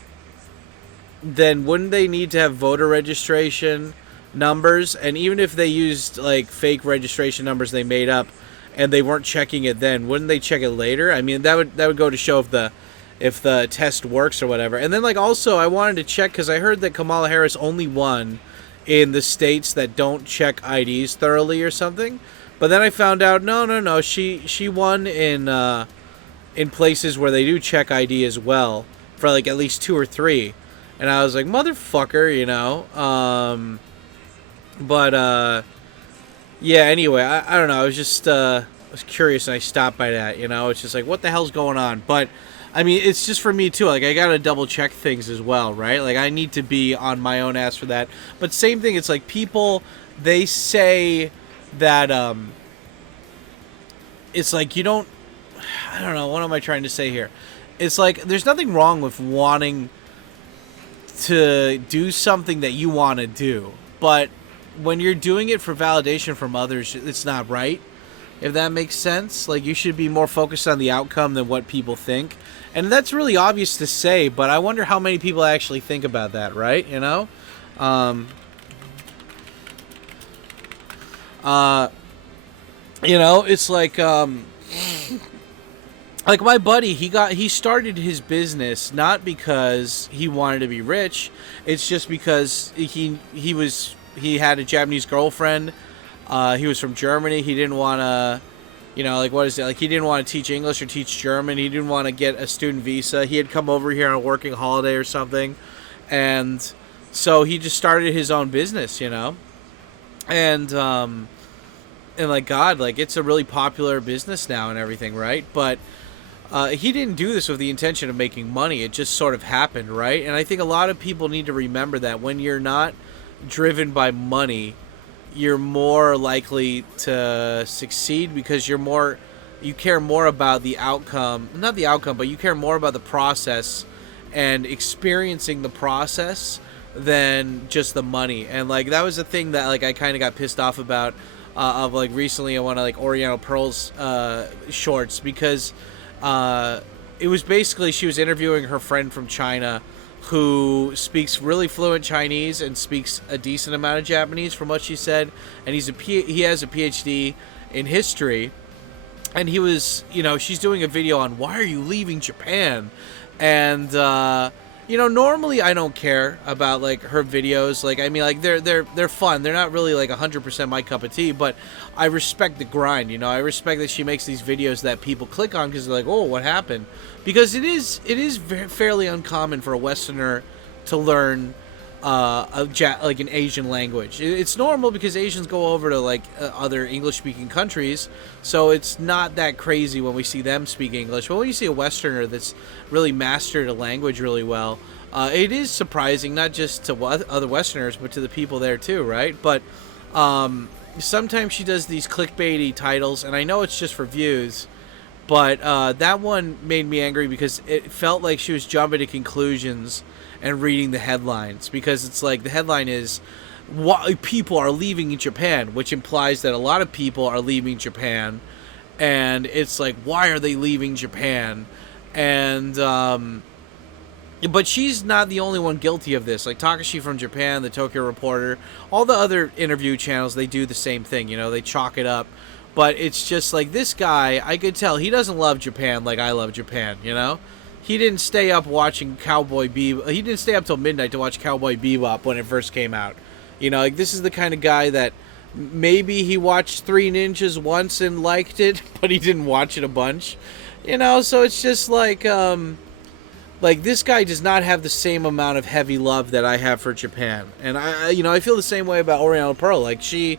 wouldn't they need to have voter registration numbers? And even if they used like fake registration numbers they made up and they weren't checking it then, wouldn't they check it later? I mean, that would go to show if the test works or whatever. And then, like, also I wanted to check, because I heard that Kamala Harris only won in the states that don't check IDs thoroughly or something. But then I found out, no, she won in places where they do check ID as well, for like at least 2 or 3. And I was like, motherfucker, you know. Yeah, anyway, I don't know. I was just I was curious, and I stopped by that, you know. It's just like, what the hell's going on? But I mean, it's just for me too. Like, I gotta double check things as well, right? Like, I need to be on my own ass for that. But same thing. It's like, people, they say that it's like, you don't. I don't know. What am I trying to say here? It's like, there's nothing wrong with wanting to do something that you want to do, but when you're doing it for validation from others, it's not right. If that makes sense. Like, you should be more focused on the outcome than what people think. And that's really obvious to say, but I wonder how many people actually think about that, right? You know? You know, it's like my buddy, he started his business not because he wanted to be rich. It's just because he had a Japanese girlfriend. He was from Germany. He didn't want to, you know, like, what is it? Like, he didn't want to teach English or teach German. He didn't want to get a student visa. He had come over here on a working holiday or something. And so he just started his own business, you know? And like, God, like, it's a really popular business now and everything, right? But he didn't do this with the intention of making money. It just sort of happened, right? And I think a lot of people need to remember that when you're not driven by money, you're more likely to succeed, because you care more about the outcome, not the outcome, but you care more about the process and experiencing the process than just the money. And like, that was the thing that, like, I kind of got pissed off about of like recently in one of like Oriental Pearl's shorts, because it was basically, she was interviewing her friend from China who speaks really fluent Chinese and speaks a decent amount of Japanese, from what she said. And he has a PhD in history. And he was, you know, she's doing a video on, why are you leaving Japan? And you know, normally I don't care about like her videos. Like, I mean, like, they're fun. They're not really like 100% my cup of tea, but I respect the grind. You know, I respect that she makes these videos that people click on because they're like, oh, what happened? Because it is fairly uncommon for a Westerner to learn like an Asian language. It's normal because Asians go over to like other English-speaking countries, so it's not that crazy when we see them speak English. But when you see a Westerner that's really mastered a language really well, it is surprising, not just to other Westerners, but to the people there too, right? But sometimes she does these clickbaity titles, and I know it's just for views, but that one made me angry because it felt like she was jumping to conclusions and reading the headlines, because it's like, the headline is, why people are leaving Japan, which implies that a lot of people are leaving Japan, and it's like, why are they leaving Japan? And but she's not the only one guilty of this. Like, Takashi from Japan, the Tokyo Reporter, all the other interview channels, they do the same thing, you know, they chalk it up. But it's just like, this guy, I could tell he doesn't love Japan like I love Japan, you know? He didn't stay up watching Cowboy Bebop. He didn't stay up till midnight to watch Cowboy Bebop when it first came out. You know, like, this is the kind of guy that maybe he watched Three Ninjas once and liked it, but he didn't watch it a bunch. You know, so it's just like this guy does not have the same amount of heavy love that I have for Japan. And I feel the same way about Oriental Pearl. Like, she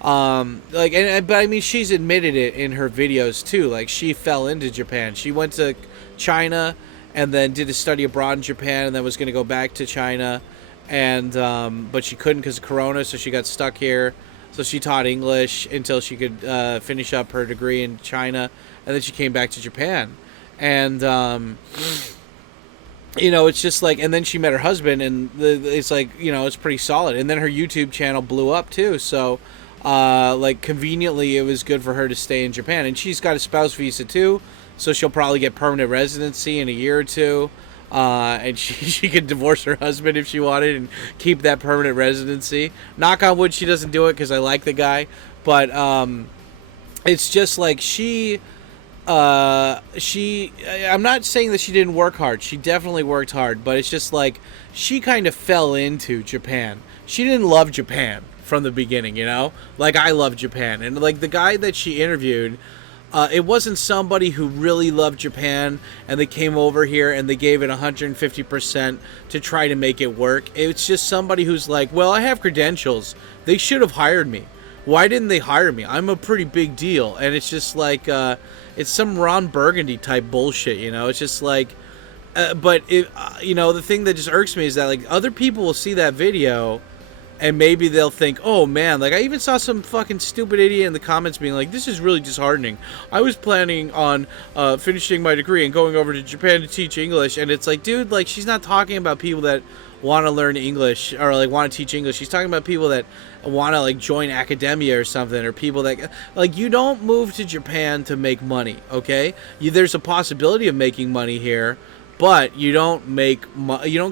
but I mean, she's admitted it in her videos too. Like, she fell into Japan. She went to China and then did a study abroad in Japan, and then was going to go back to China, and but she couldn't because of Corona, so she got stuck here. So she taught English until she could finish up her degree in China, and then she came back to Japan. And you know, it's just like, and then she met her husband, and it's like, you know, it's pretty solid. And then her YouTube channel blew up too. So like conveniently, it was good for her to stay in Japan, and she's got a spouse visa too, so she'll probably get permanent residency in a year or two. And she could divorce her husband if she wanted and keep that permanent residency. Knock on wood, she doesn't do it because I like the guy, but it's just like I'm not saying that she didn't work hard. She definitely worked hard, but it's just like she kind of fell into Japan. She didn't love Japan from the beginning, you know? Like I love Japan. And like the guy that she interviewed, it wasn't somebody who really loved Japan and they came over here and they gave it 150% to try to make it work. It's just somebody who's like, well, I have credentials. They should have hired me. Why didn't they hire me? I'm a pretty big deal. And it's just like, it's some Ron Burgundy type bullshit, you know? It's just like, but you know, the thing that just irks me is that like other people will see that video and maybe they'll think, oh man, like I even saw some fucking stupid idiot in the comments being like, this is really disheartening. I was planning on finishing my degree and going over to Japan to teach English. And it's like, dude, like she's not talking about people that want to learn English or like want to teach English. She's talking about people that want to like join academia or something, or people that like, you don't move to Japan to make money, okay? There's a possibility of making money here, but you don't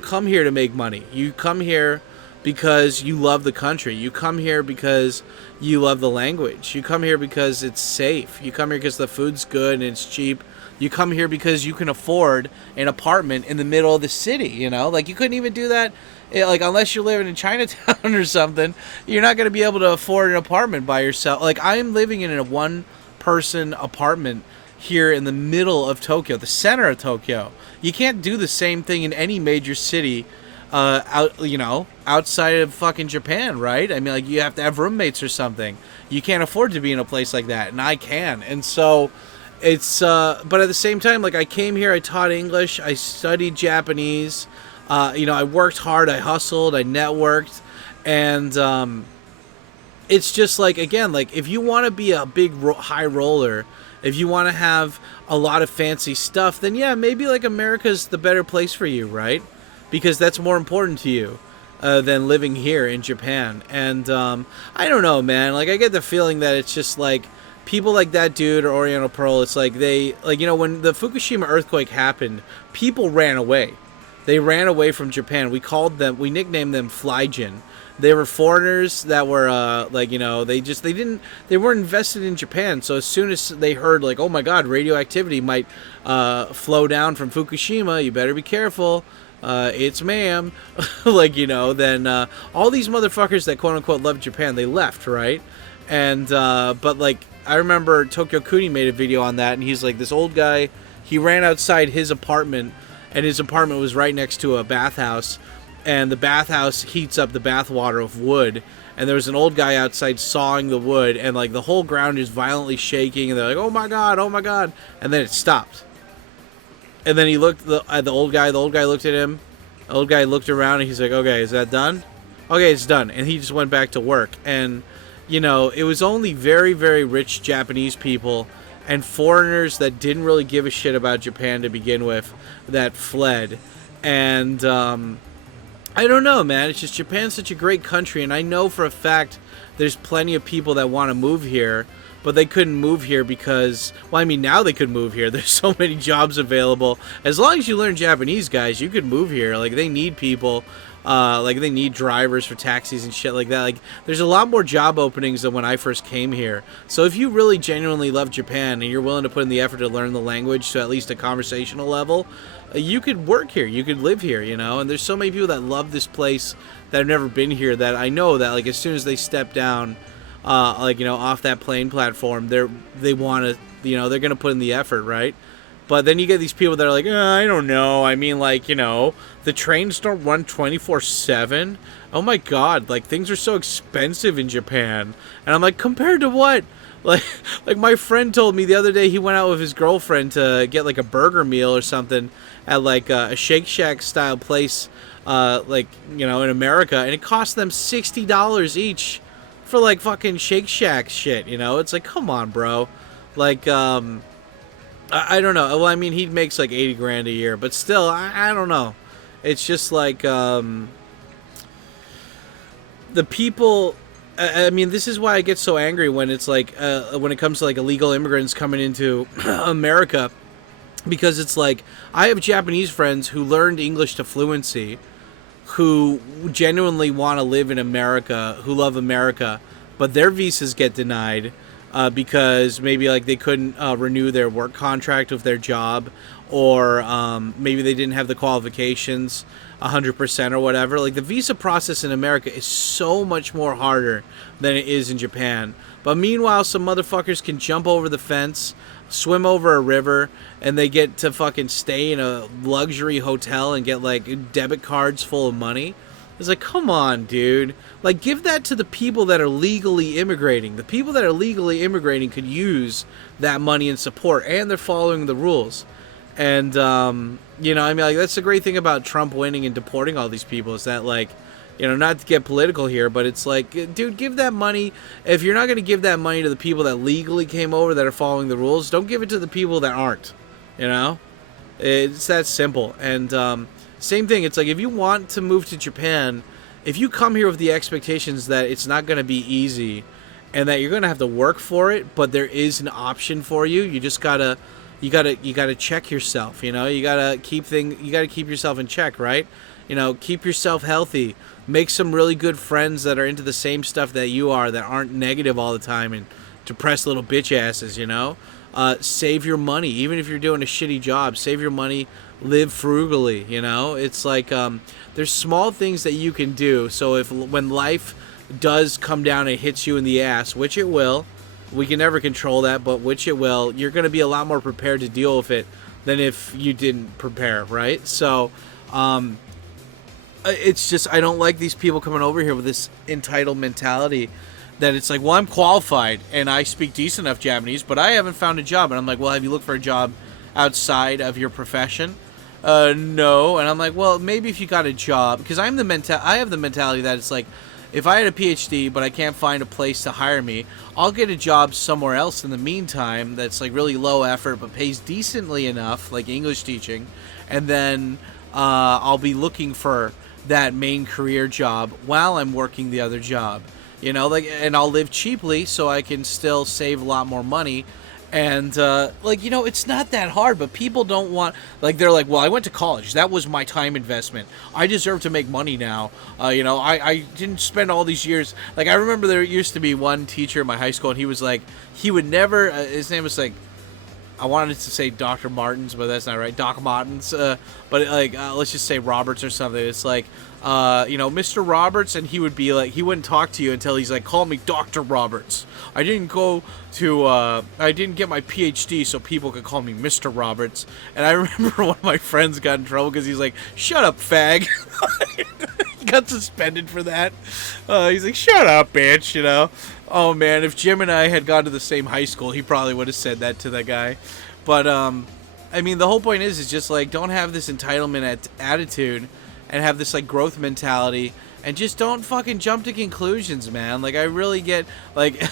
come here to make money. You come here because you love the country. You come here because you love the language. You come here because it's safe. You come here because the food's good and it's cheap. You come here because you can afford an apartment in the middle of the city, you know? Like, you couldn't even do that, like, unless you're living in Chinatown or something. You're not going to be able to afford an apartment by yourself. Like, I'm living in a one-person apartment here in the middle of Tokyo, the center of Tokyo. You can't do the same thing in any major city outside of fucking Japan, right? I mean, like, you have to have roommates or something. You can't afford to be in a place like that, and I can. And so it's but at the same time, like, I came here, I taught English, I studied Japanese, I worked hard, I hustled, I networked, and it's just like, again, like, if you want to be a big high roller, if you want to have a lot of fancy stuff, then yeah, maybe like America's the better place for you, right? Because that's more important to you than living here in Japan. And I don't know, man. Like, I get the feeling that it's just like people like that dude or Oriental Pearl, it's like they, like, you know, when the Fukushima earthquake happened, people ran away. They ran away from Japan. We nicknamed them Flyjin. They were foreigners that were they weren't invested in Japan. So as soon as they heard, like, oh my God, radioactivity might flow down from Fukushima, you better be careful. It's ma'am. Then all these motherfuckers that quote unquote love Japan, they left, right? And but like, I remember Tokyo Kuni made a video on that, and he's like, this old guy, he ran outside his apartment, and his apartment was right next to a bathhouse, and the bathhouse heats up the bath water with wood, and there was an old guy outside sawing the wood, and like the whole ground is violently shaking, and they're like, oh my God, and then it stopped. And then he looked at the old guy looked at him, the old guy looked around, and he's like, okay, is that done? Okay, it's done. And he just went back to work. And it was only very, very rich Japanese people and foreigners that didn't really give a shit about Japan to begin with that fled. And I don't know, man. It's just, Japan's such a great country, and I know for a fact there's plenty of people that want to move here, but they couldn't move here because, well, I mean, now they could move here. There's so many jobs available. As long as you learn Japanese, guys, you could move here. Like, they need people. Like, they need drivers for taxis and shit like that. Like, there's a lot more job openings than when I first came here. So if you really genuinely love Japan and you're willing to put in the effort to learn the language to at least a conversational level, you could work here. You could live here, And there's so many people that love this place that have never been here that I know that, like, as soon as they step down, off that plane platform, they want to, they're going to put in the effort, right? But then you get these people that are like, I don't know. I mean, like, the trains don't run 24/7. Oh my God, like, things are so expensive in Japan. And I'm like, compared to what? Like my friend told me the other day, he went out with his girlfriend to get like a burger meal or something at like a Shake Shack style place, in America, and it cost them $60 each for like fucking Shake Shack shit. It's like, come on, bro. Like, I don't know. Well, I mean, he makes like 80 grand a year, but still, I don't know. It's just like, the people I mean, this is why I get so angry when it's like when it comes to like illegal immigrants coming into America, because it's like I have Japanese friends who learned English to fluency, who genuinely want to live in America, who love America, but their visas get denied because maybe like they couldn't renew their work contract with their job, or maybe they didn't have the qualifications 100% or whatever. Like the visa process in America is so much more harder than it is in Japan. But meanwhile, some motherfuckers can jump over the fence, swim over a river, and they get to fucking stay in a luxury hotel and get like debit cards full of money. It's like, come on, dude. Like, give that to the people that are legally immigrating. The people that are legally immigrating could use that money and support, and they're following the rules. And, you know, I mean, like, that's the great thing about Trump winning and deporting all these people is that, like, you know, not to get political here, but it's like, dude, give that money. If you're not going to give that money to the people that legally came over that are following the rules, don't give it to the people that aren't, you know? It's that simple. And, same thing. It's like, if you want to move to Japan, if you come here with the expectations that it's not going to be easy and that you're going to have to work for it, but there is an option for you, you just gotta, you gotta check yourself. You know, you gotta keep yourself in check, right? You know, keep yourself healthy. Make some really good friends that are into the same stuff that you are, that aren't negative all the time and depressed little bitch asses. You know, save your money, even if you're doing a shitty job. Save your money. Live frugally. You know, it's like there's small things that you can do. So when life does come down and hits you in the ass, which it will. We can never control that, but which it will, you're going to be a lot more prepared to deal with it than if you didn't prepare, right? So, it's just, I don't like these people coming over here with this entitled mentality that it's like, well, I'm qualified and I speak decent enough Japanese, but I haven't found a job. And I'm like, well, have you looked for a job outside of your profession? No. And I'm like, well, maybe if you got a job, because I have the mentality that it's like, if I had a PhD but I can't find a place to hire me, I'll get a job somewhere else in the meantime that's like really low effort but pays decently enough, like English teaching, and then I'll be looking for that main career job while I'm working the other job, you know, like, and I'll live cheaply so I can still save a lot more money. And, like, you know, it's not that hard, but people don't want, like, they're like, well, I went to college. That was my time investment. I deserve to make money now. You know, I didn't spend all these years. Like, I remember there used to be one teacher in my high school, and he was like, he would never, his name was like, I wanted to say Dr. Martins, but that's not right. Doc Martins, but like, let's just say Roberts or something. It's like, you know, Mr. Roberts, and he would be like, he wouldn't talk to you until he's like, call me Dr. Roberts. I didn't get my PhD so people could call me Mr. Roberts. And I remember one of my friends got in trouble because he's like, shut up, fag. He got suspended for that. He's like, shut up, bitch, you know. Oh man, if Jim and I had gone to the same high school, he probably would have said that to that guy. But I mean, the whole point is just like, don't have this entitlement attitude and have this like growth mentality, and just don't fucking jump to conclusions, man. Like, I really get, like,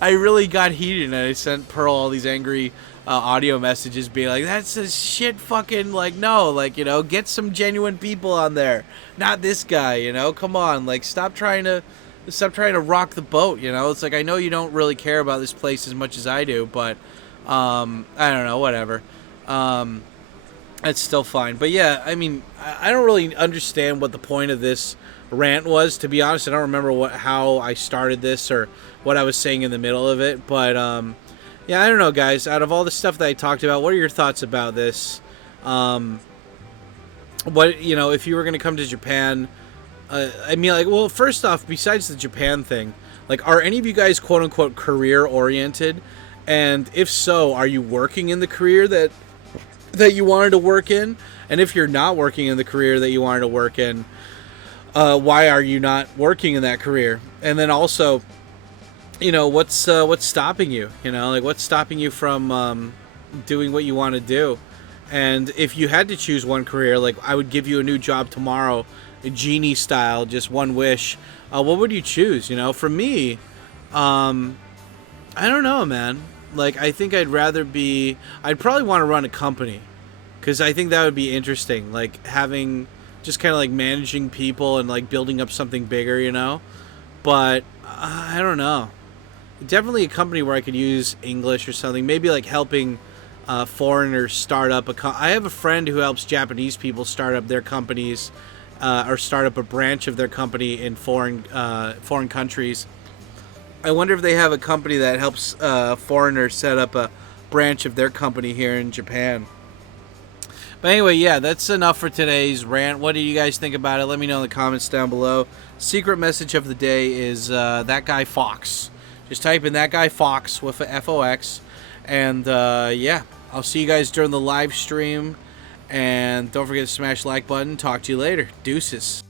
I really got heated, and I sent Pearl all these angry audio messages being like, that's a shit fucking, like, no, like, you know, get some genuine people on there, not this guy, you know. Come on, like, stop trying to rock the boat, you know. It's like, I know you don't really care about this place as much as I do, but I don't know, whatever. That's still fine. But yeah, I mean, I don't really understand what the point of this rant was, to be honest. I don't remember how I started this or what I was saying in the middle of it, but yeah, I don't know, guys. Out of all the stuff that I talked about, what are your thoughts about this? What, you know, if you were going to come to Japan, I mean, like, well, first off, besides the Japan thing, like, are any of you guys quote unquote career oriented? And if so, are you working in the career that you wanted to work in? And if you're not working in the career that you wanted to work in, why are you not working in that career? And then also, you know, what's stopping you? You know, like, what's stopping you from doing what you want to do? And if you had to choose one career, like, I would give you a new job tomorrow, genie style, just one wish, what would you choose? You know, for me, I don't know, man. Like, I think I'd probably want to run a company, because I think that would be interesting. Like, having, just kind of like managing people and like building up something bigger, you know? but I don't know. Definitely a company where I could use English or something. Maybe like helping foreigners start up I have a friend who helps Japanese people start up their companies or start up a branch of their company in foreign countries. I wonder if they have a company that helps foreigners set up a branch of their company here in Japan. But anyway, yeah, that's enough for today's rant. What do you guys think about it? Let me know in the comments down below. Secret message of the day is that guy Fox. Just type in that guy Fox with a F-O-X. And yeah, I'll see you guys during the live stream. And don't forget to smash the like button. Talk to you later. Deuces.